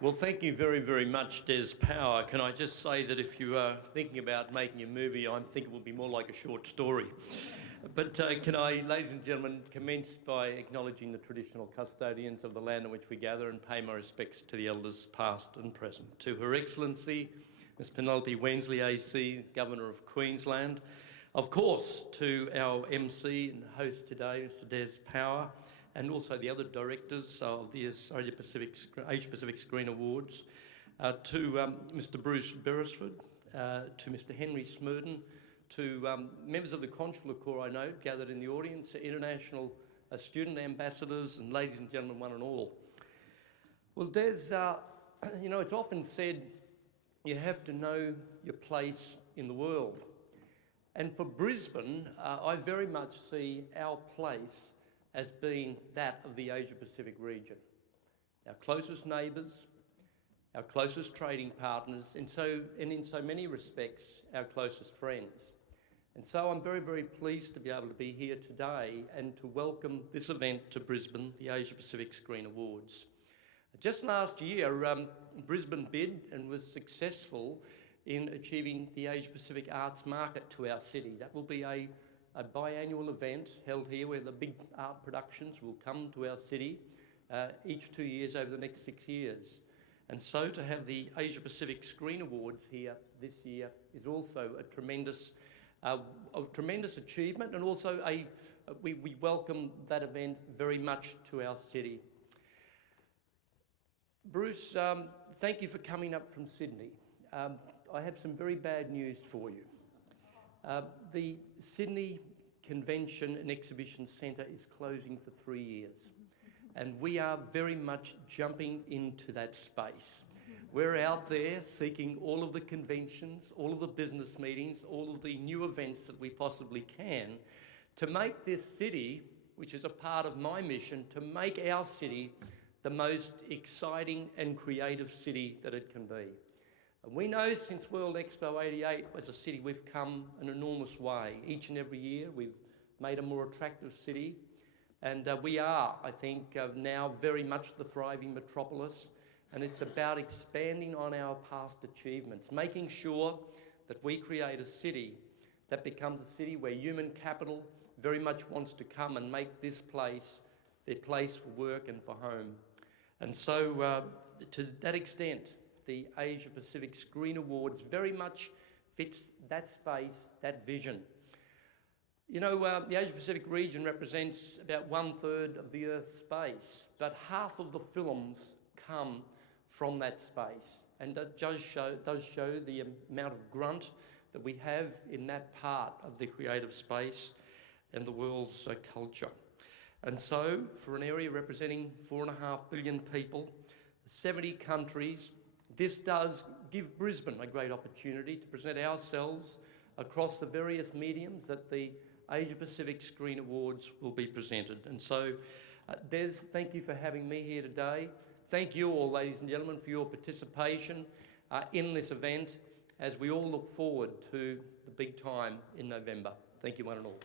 Well, thank you very, very much, Des Power. Can I just say that if you are thinking about making a movie, I think it will be more like a short story. But can I, ladies and gentlemen, commence by acknowledging the traditional custodians of the land on which we gather and pay my respects to the elders past and present. To Her Excellency, Ms Penelope Wensley AC, Governor of Queensland. Of course, to our MC and host today, Mr Des Power, and also the other directors of the Asia Pacific Screen Awards, to Mr Bruce Beresford, to Mr Henry Smurden, to members of the Consular Corps I note gathered in the audience, international student ambassadors, and ladies and gentlemen, one and all. Well, Des, you know, it's often said you have to know your place in the world. And for Brisbane, I very much see our place as being that of the Asia Pacific region. Our closest neighbours, our closest trading partners, and in so many respects, our closest friends. And so I'm very, very pleased to be able to be here today and to welcome this event to Brisbane, the Asia Pacific Screen Awards. Just last year, Brisbane bid and was successful in achieving the Asia Pacific Arts Market to our city. That will be a biannual event held here where the big art productions will come to our city each 2 years over the next 6 years. And so to have the Asia Pacific Screen Awards here this year is also a tremendous achievement, and also we welcome that event very much to our city. Bruce, thank you for coming up from Sydney. I have some very bad news for you. The Sydney Convention and Exhibition Centre is closing for 3 years, and we are very much jumping into that space. We're out there seeking all of the conventions, all of the business meetings, all of the new events that we possibly can to make this city, which is a part of my mission, to make our city the most exciting and creative city that it can be. And we know since World Expo 88 as a city we've come an enormous way. Each and every year we've made a more attractive city, and we are, I think, now very much the thriving metropolis, and it's about expanding on our past achievements, making sure that we create a city that becomes a city where human capital very much wants to come and make this place their place for work and for home. And so to that extent, the Asia Pacific Screen Awards very much fits that space, that vision. You know, the Asia Pacific region represents about 1/3 of the Earth's space, but half of the films come from that space. And that does show the amount of grunt that we have in that part of the creative space and the world's culture. And so, for an area representing 4.5 billion people, 70 countries, this does give Brisbane a great opportunity to present ourselves across the various mediums that the Asia Pacific Screen Awards will be presented. And so, Des, thank you for having me here today. Thank you all, ladies and gentlemen, for your participation in this event as we all look forward to the big time in November. Thank you, one and all.